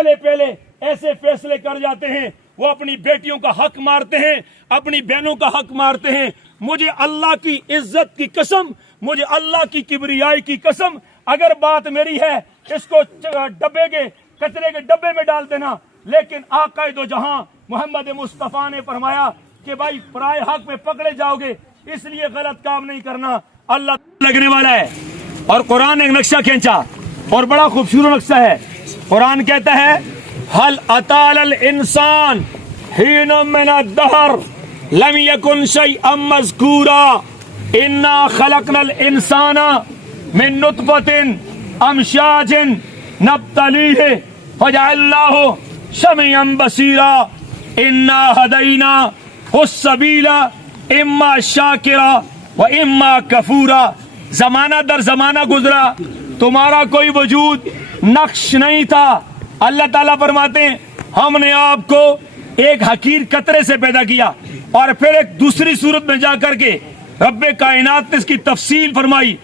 پہلے پہلے ایسے فیصلے کر جاتے ہیں، وہ اپنی بیٹیوں کا حق مارتے ہیں، اپنی بہنوں کا حق مارتے ہیں۔ مجھے اللہ کی عزت کی قسم، مجھے اللہ کی کبریائی کی قسم، اگر بات میری ہے اس کو کچرے کے ڈبے میں ڈال دینا، لیکن آقا دو جہاں محمد مصطفیٰ نے فرمایا کہ بھائی پرائے حق میں پکڑے جاؤ گے، اس لیے غلط کام نہیں کرنا، اللہ لگنے والا ہے۔ اور قرآن نے ایک نقشہ کھینچا اور بڑا خوبصورت نقشہ ہے۔ قرآن کہتا ہے هل اتى على الانسان حين من الدهر لم يكن شيئا مذكورا انا خلقنا الانسان من نطفة امشاج نبتليه فجعلناه سميعا بصيرا انا هديناه السبيل اما شاكرا واما كفورا۔ زمانہ در زمانہ گزرا، تمہارا کوئی وجود نقش نہیں تھا۔ اللہ تعالیٰ فرماتے ہیں ہم نے آپ کو ایک حقیر قطرے سے پیدا کیا، اور پھر ایک دوسری صورت میں جا کر کے رب کائنات نے اس کی تفصیل فرمائی،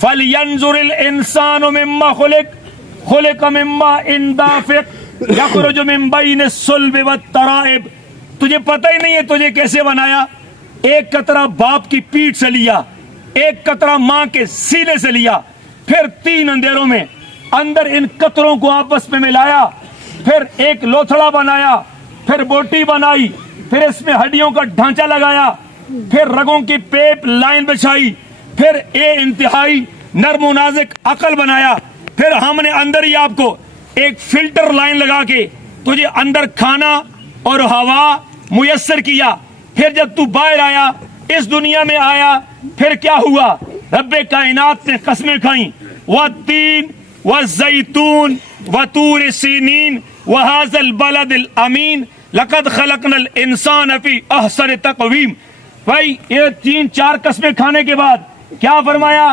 فَلْيَنْظُرِ الْإِنسَانُ مِمَّا خُلِقَ مِمَّا دَافِقٍ يَخْرُجُ مِن بَيْنِ الصُّلْبِ وَالتَّرَائِبِ۔ تجھے پتہ ہی نہیں ہے تجھے کیسے بنایا؟ ایک قطرہ باپ کی پیٹھ سے لیا، ایک قطرہ ماں کے سینے سے لیا، پھر 3 اندھیروں میں اندر ان قطروں کو آپس میں ملایا، پھر ایک لوتھڑا بنایا، پھر بوٹی بنائی، پھر اس میں ہڈیوں کا ڈھانچہ لگایا، پھر رگوں کی پیپ لائن بچھائی، پھر انتہائی نرم و نازک عقل بنایا، پھر ہم نے اندر ہی آپ کو ایک فلٹر لائن لگا کے تجھے اندر کھانا اور ہوا میسر کیا۔ پھر جب تو باہر آیا، اس دنیا میں آیا، پھر کیا ہوا؟ رب کائنات نے قسمیں کھائیں، والتین والزیتون وطور سینین وہذا البلد الامین لقد خلقنا الانسان فی احسن تقویم۔ بھائی یہ 3-4 قسمیں کھانے کے بعد کیا فرمایا؟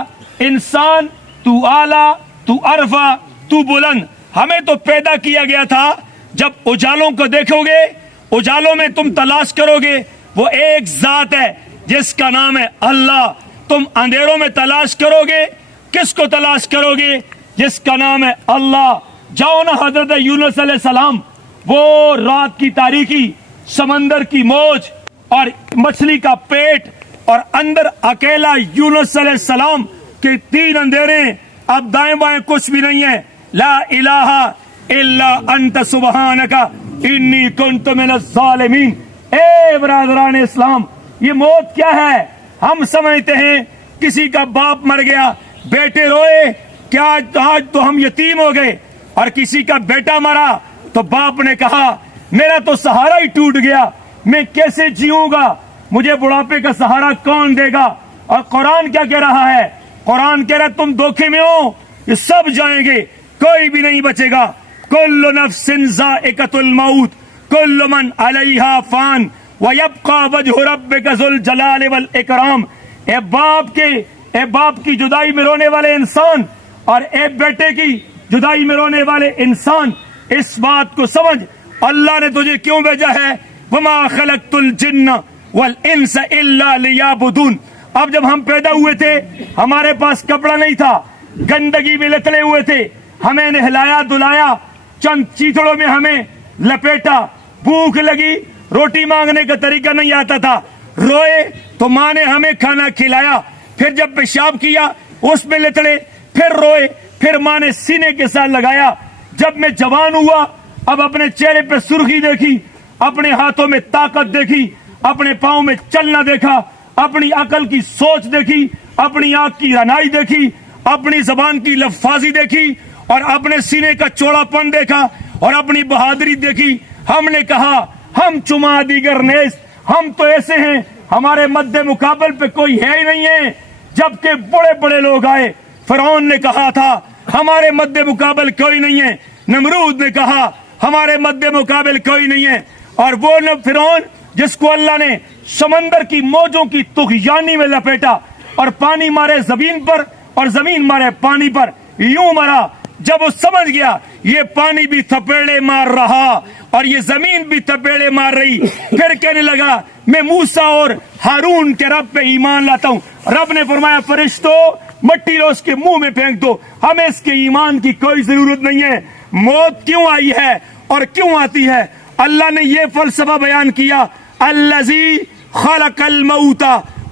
انسان تو اعلیٰ، تو عرفہ، تو بلند۔ ہمیں تو پیدا کیا گیا تھا، جب اجالوں کو دیکھو گے، اجالوں میں تم تلاش کرو گے، وہ ایک ذات ہے جس کا نام ہے اللہ۔ تم اندھیروں میں تلاش کرو گے، کس کو تلاش کرو گے؟ جس کا نام ہے اللہ۔ جاؤ نا حضرت یونس علیہ السلام، وہ رات کی تاریکی، سمندر کی موج اور مچھلی کا پیٹ، اور اندر اکیلا یونس علیہ السلام کے 3 اندھیرے، اب دائیں بائیں کچھ بھی نہیں ہے۔ لا الہ الا انت سبحانک انی کنت من الظالمین۔ اے برادران اسلام، یہ موت کیا ہے؟ ہم سمجھتے ہیں کسی کا باپ مر گیا، بیٹے روئے، کیا آج تو ہم یتیم ہو گئے، اور کسی کا بیٹا مرا تو باپ نے کہا میرا تو سہارا ہی ٹوٹ گیا، میں کیسے جیوں گا، مجھے بڑھاپے کا سہارا کون دے گا؟ اور قرآن کیا کہہ رہا ہے؟ قرآن کہہ رہا ہے تم دھوکے میں ہو، یہ سب جائیں گے، کوئی بھی نہیں بچے گا۔ کل نفس ذائقۃ الموت کل من علیہا فان وَيَبْقَى وَجْهُ رَبِّكَ ذُو الْجَلَالِ وَالْإِكْرَامِ۔ اے باپ کی جدائی میں رونے والے انسان، اور اے بیٹے کی جدائی میں رونے والے انسان، اس بات کو سمجھ اللہ نے تجھے کیوں بھیجا ہے۔ وَمَا خَلَقْتُ الْجِنَّ وَالْإِنسَ إِلَّا لِيَعْبُدُونَ۔ اب جب ہم پیدا ہوئے تھے ہمارے پاس کپڑا نہیں تھا، گندگی میں لتڑے ہوئے تھے، ہمیں نہلایا دلایا، چند چیتڑوں میں ہمیں لپیٹا، بھوک لگی، روٹی مانگنے کا طریقہ نہیں آتا تھا، روئے تو ماں نے ہمیں کھانا کھلایا، پھر جب پیشاب کیا اس میں لتڑے، پھر روئے، پھر ماں نے سینے کے ساتھ لگایا۔ جب میں جوان ہوا، اب اپنے چہرے پہ سرخی دیکھی، اپنے ہاتھوں میں طاقت دیکھی، اپنے پاؤں میں چلنا دیکھا، اپنی عقل کی سوچ دیکھی، اپنی آنکھ کی رنائی دیکھی، اپنی زبان کی لفاظی دیکھی، اور اپنے سینے کا چوڑا پن دیکھا، اور اپنی بہادری دیکھی۔ ہم نے کہا ہم چما دیگر نیس، ہم تو ایسے ہیں، ہمارے مد مقابل پہ کوئی ہے ہی نہیں ہے۔ جبکہ بڑے بڑے لوگ آئے، فرعون نے کہا تھا ہمارے مد مقابل کوئی نہیں ہے، نمرود نے کہا ہمارے مد مقابل کوئی نہیں ہے، اور وہ فرعون جس کو اللہ نے سمندر کی موجوں کی طغیانی میں لپیٹا، اور پانی مارے زمین پر اور زمین مارے پانی پر، یوں مرا۔ جب وہ سمجھ گیا یہ پانی بھی تھپیڑے مار رہا اور یہ زمین بھی تھپیڑے مار رہی، پھر کہنے لگا میں موسیٰ اور ہارون کے رب پہ ایمان لاتا ہوں۔ رب نے فرمایا فرشتوں مٹی رو اس کے منہ میں پھینک دو، ہمیں اس کے ایمان کی کوئی ضرورت نہیں ہے، موت کیوں آئی ہے اور کیوں آتی ہے؟ اللہ نے یہ فلسفہ بیان کیا، الذی خلق الموت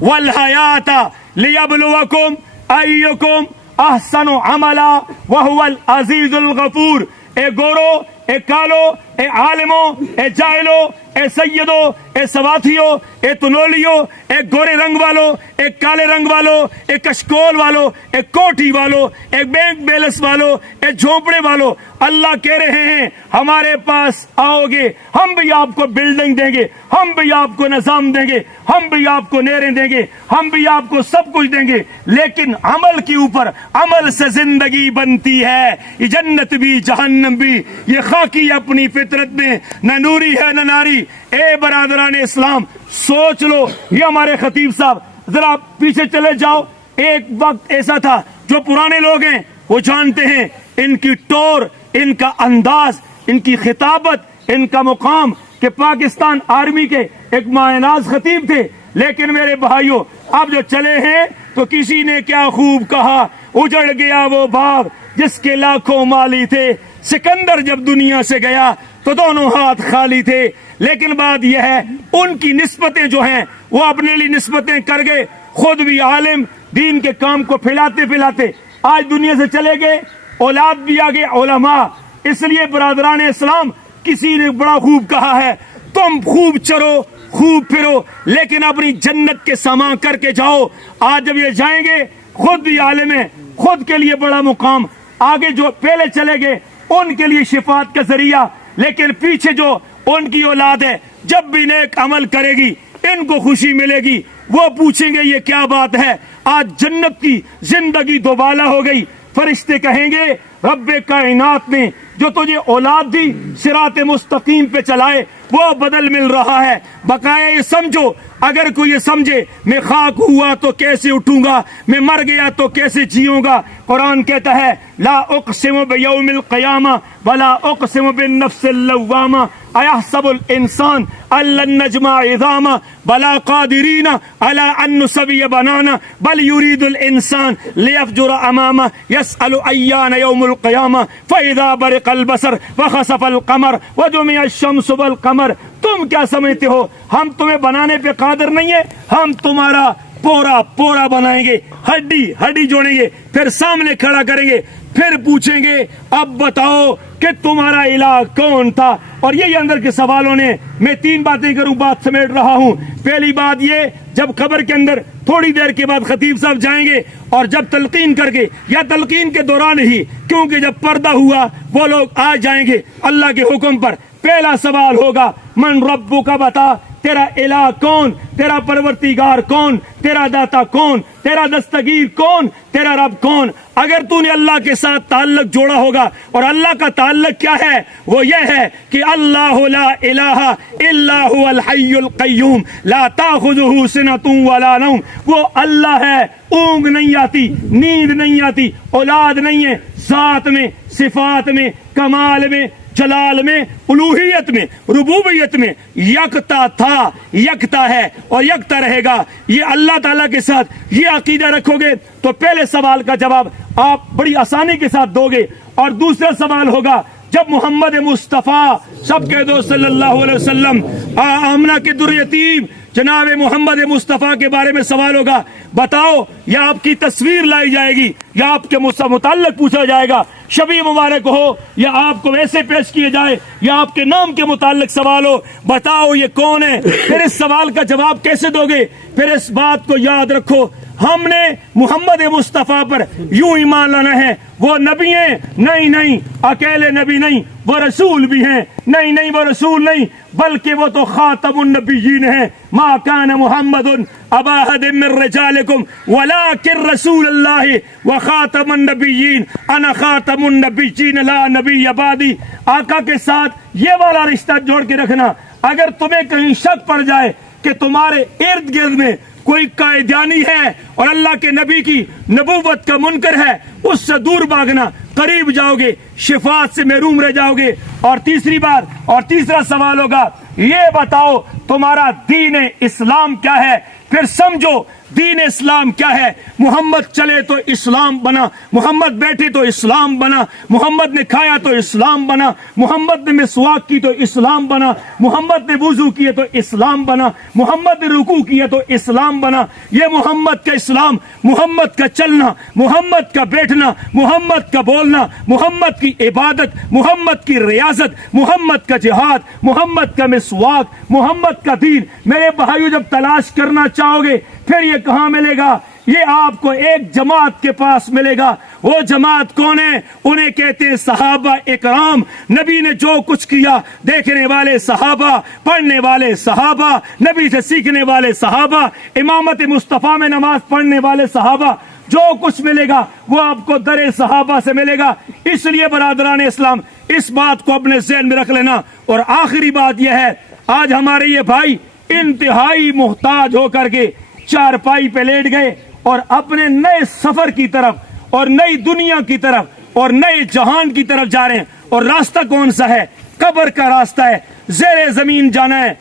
والحیات لیبلوکم ایکم احسن عملا وهو العزیز الغفور۔ اے گورو، اے کالو، اے عالمو، اے جاہلو، اے سیدو، اے سواتھیو، اے تنولیو، اے گورے رنگ والو، اے کالے رنگ والو، اے کشکول والو، اے کوٹھی والو، اے بینک بیلنس والو، اے جھونپڑے والو، اللہ کہہ رہے ہیں ہمارے پاس آؤ گے، ہم بھی آپ کو بلڈنگ دیں گے، ہم بھی آپ کو نظام دیں گے، ہم بھی آپ کو نہریں دیں گے، ہم بھی آپ کو سب کچھ دیں گے، لیکن عمل کے اوپر، عمل سے زندگی بنتی ہے، یہ جنت بھی جہنم بھی، یہ خاکی اپنی فطرت میں نہ نوری ہے نہ ناری۔ اے برادران اسلام، سوچ لو، یہ ہمارے خطیب صاحب، ذرا پیچھے چلے جاؤ، ایک وقت ایسا تھا، جو پرانے لوگ ہیں وہ جانتے ہیں ان کی ٹور، ان کا انداز، ان کی خطابت، ان کا مقام، کہ پاکستان آرمی کے ایک مایناز خطیب تھے، لیکن میرے بھائیوں اب جو چلے ہیں تو کسی نے کیا خوب کہا، اجڑ گیا وہ باغ جس کے لاکھوں مالی تھے، سکندر جب دنیا سے گیا تو دونوں ہاتھ خالی تھے۔ لیکن بات یہ ہے ان کی نسبتیں جو ہیں وہ اپنے لیے نسبتیں کر گئے، خود بھی عالم، دین کے کام کو پھیلاتے پھیلاتے آج دنیا سے چلے گئے، اولاد بھی آگے علماء۔ اس لیے برادران اسلام، کسی نے بڑا خوب کہا ہے، تم خوب چرو خوب پھرو لیکن اپنی جنت کے سامان کر کے جاؤ۔ آج جب یہ جائیں گے، خود بھی عالم ہے، خود کے لیے بڑا مقام، آگے جو پہلے چلے گئے ان کے لیے شفاعت کا ذریعہ، لیکن پیچھے جو ان کی اولاد ہے جب بھی نیک عمل کرے گی ان کو خوشی ملے گی، وہ پوچھیں گے یہ کیا بات ہے، آج جنت کی زندگی دوبالا ہو گئی۔ فرشتے کہیں گے رب کائنات نے جو تجھے اولاد دی صراط مستقیم پہ چلائے وہ بدل مل رہا ہے۔ بقایا یہ سمجھو، اگر کوئی یہ سمجھے میں خاک ہوا تو کیسے اٹھوں گا، میں مر گیا تو کیسے جیوں گا، قرآن کہتا ہے لا اقسم بیوم القیامہ ولا اقسم بالنفس اللوامہ ایحسب الانسان ان لن نجمع عظامہ بلا قادرین علی ان نسوی بنانا بل یرید الانسان لیفجر امامہ یسأل ایان یوم القیامہ فاذا برق البصر وخسف القمر وجمع الشمس والقمر۔ تم کیا سمجھتے ہو ہم تمہیں بنانے پہ قادر نہیں ہے؟ ہم تمہارا پورا پورا بنائیں گے، ہڈی ہڈی جوڑیں گے، پھر سامنے کھڑا کریں گے، پھر پوچھیں گے اب بتاؤ کہ تمہارا الہ کون تھا۔ اور یہی اندر کے سوالوں نے، میں 3 باتیں کروں، بات سمیٹ رہا ہوں۔ پہلی بات یہ، جب قبر کے اندر تھوڑی دیر کے بعد خطیب صاحب جائیں گے اور جب تلقین کر کے یا تلقین کے دوران ہی، کیونکہ جب پردہ ہوا وہ لوگ آ جائیں گے اللہ کے حکم پر، پہلا سوال ہوگا من ربو کا، بتا تیرا الہ کون، تیرا پروردگار کون، تیرا داتا کون، تیرا دستگیر کون، تیرا رب کون۔ اگر تو نے اللہ کے ساتھ تعلق جوڑا ہوگا، اور اللہ کا تعلق کیا ہے؟ وہ یہ ہے کہ اللہ لا الہ الا هو الحی القیوم لا تاخذہ سنۃ ولا نوم، وہ اللہ ہے، اونگ نہیں آتی، نیند نہیں آتی، اولاد نہیں ہے، ذات میں، صفات میں، کمال میں، جلال میں، الوہیت میں، ربوبیت میں یکتا تھا، یکتا ہے اور یکتا رہے گا۔ یہ اللہ تعالیٰ کے ساتھ یہ عقیدہ رکھو گے تو پہلے سوال کا جواب آپ بڑی آسانی کے ساتھ دو گے۔ اور دوسرا سوال ہوگا جب محمد مصطفیٰ، سب کہہ دو صلی اللہ علیہ وسلم، آمنہ کے در یتیم جناب محمد مصطفیٰ کے بارے میں سوال ہوگا، بتاؤ یا آپ کی تصویر لائی جائے گی یا آپ کے متعلق پوچھا جائے گا، شبی مبارک ہو یا آپ کو ویسے پیش کیے جائے یا آپ کے نام کے متعلق سوال ہو، بتاؤ یہ کون ہے؟ پھر اس سوال کا جواب کیسے دو گے؟ پھر اس بات کو یاد رکھو، ہم نے محمد مصطفیٰ پر یوں ایمان لانا ہے وہ نبی ہیں، نہیں اکیلے نبی نہیں، وہ رسول بھی ہیں، نہیں وہ رسول نہیں بلکہ وہ تو خاتم النبیین ہیں۔ ما کان محمد ابا احد من رجالکم ولکن رسول اللہ وخاتم النبیین، انا خاتم النبیین لا نبی بعدی۔ آقا کے ساتھ یہ والا رشتہ جوڑ کے رکھنا۔ اگر تمہیں کہیں شک پڑ جائے کہ تمہارے ارد گرد میں کوئی قائدیانی ہے اور اللہ کے نبی کی نبوت کا منکر ہے، اس سے دور بھاگنا، قریب جاؤ گے شفاعت سے محروم رہ جاؤ گے۔ اور تیسری بات اور تیسرا سوال ہوگا یہ بتاؤ تمہارا دین اسلام کیا ہے؟ پھر سمجھو دین اسلام کیا ہے؟ محمد چلے تو اسلام بنا، محمد بیٹھے تو اسلام بنا، محمد نے کھایا تو اسلام بنا، محمد نے مسواک کی تو اسلام بنا، محمد نے وضو کیے تو اسلام بنا، محمد نے رکوع کیا تو اسلام بنا۔ یہ محمد کا اسلام، محمد کا چلنا، محمد کا بیٹھنا، محمد کا بولنا، محمد کی عبادت، محمد کی ریاضت، محمد کا جہاد، محمد کا مسواک، محمد کا دین۔ میرے بھائیو، جب تلاش کرنا چاہو گے پھر یہ کہاں ملے گا؟ یہ آپ کو ایک جماعت کے پاس ملے گا۔ وہ جماعت کون ہے؟ انہیں کہتے ہیں صحابہ اکرام۔ نبی نے جو کچھ کیا، دیکھنے والے صحابہ، پڑھنے والے صحابہ، نبی سے سیکھنے والے صحابہ، امامت مصطفیٰ میں نماز پڑھنے والے صحابہ، جو کچھ ملے گا وہ آپ کو در صحابہ سے ملے گا۔ اس لیے برادران اسلام، اس بات کو اپنے ذہن میں رکھ لینا۔ اور آخری بات یہ ہے، آج ہمارے یہ بھائی انتہائی محتاج ہو کر کے چارپائی پہ لیٹ گئے اور اپنے نئے سفر کی طرف اور نئی دنیا کی طرف اور نئے جہان کی طرف جا رہے ہیں۔ اور راستہ کون سا ہے؟ قبر کا راستہ ہے، زیر زمین جانا ہے۔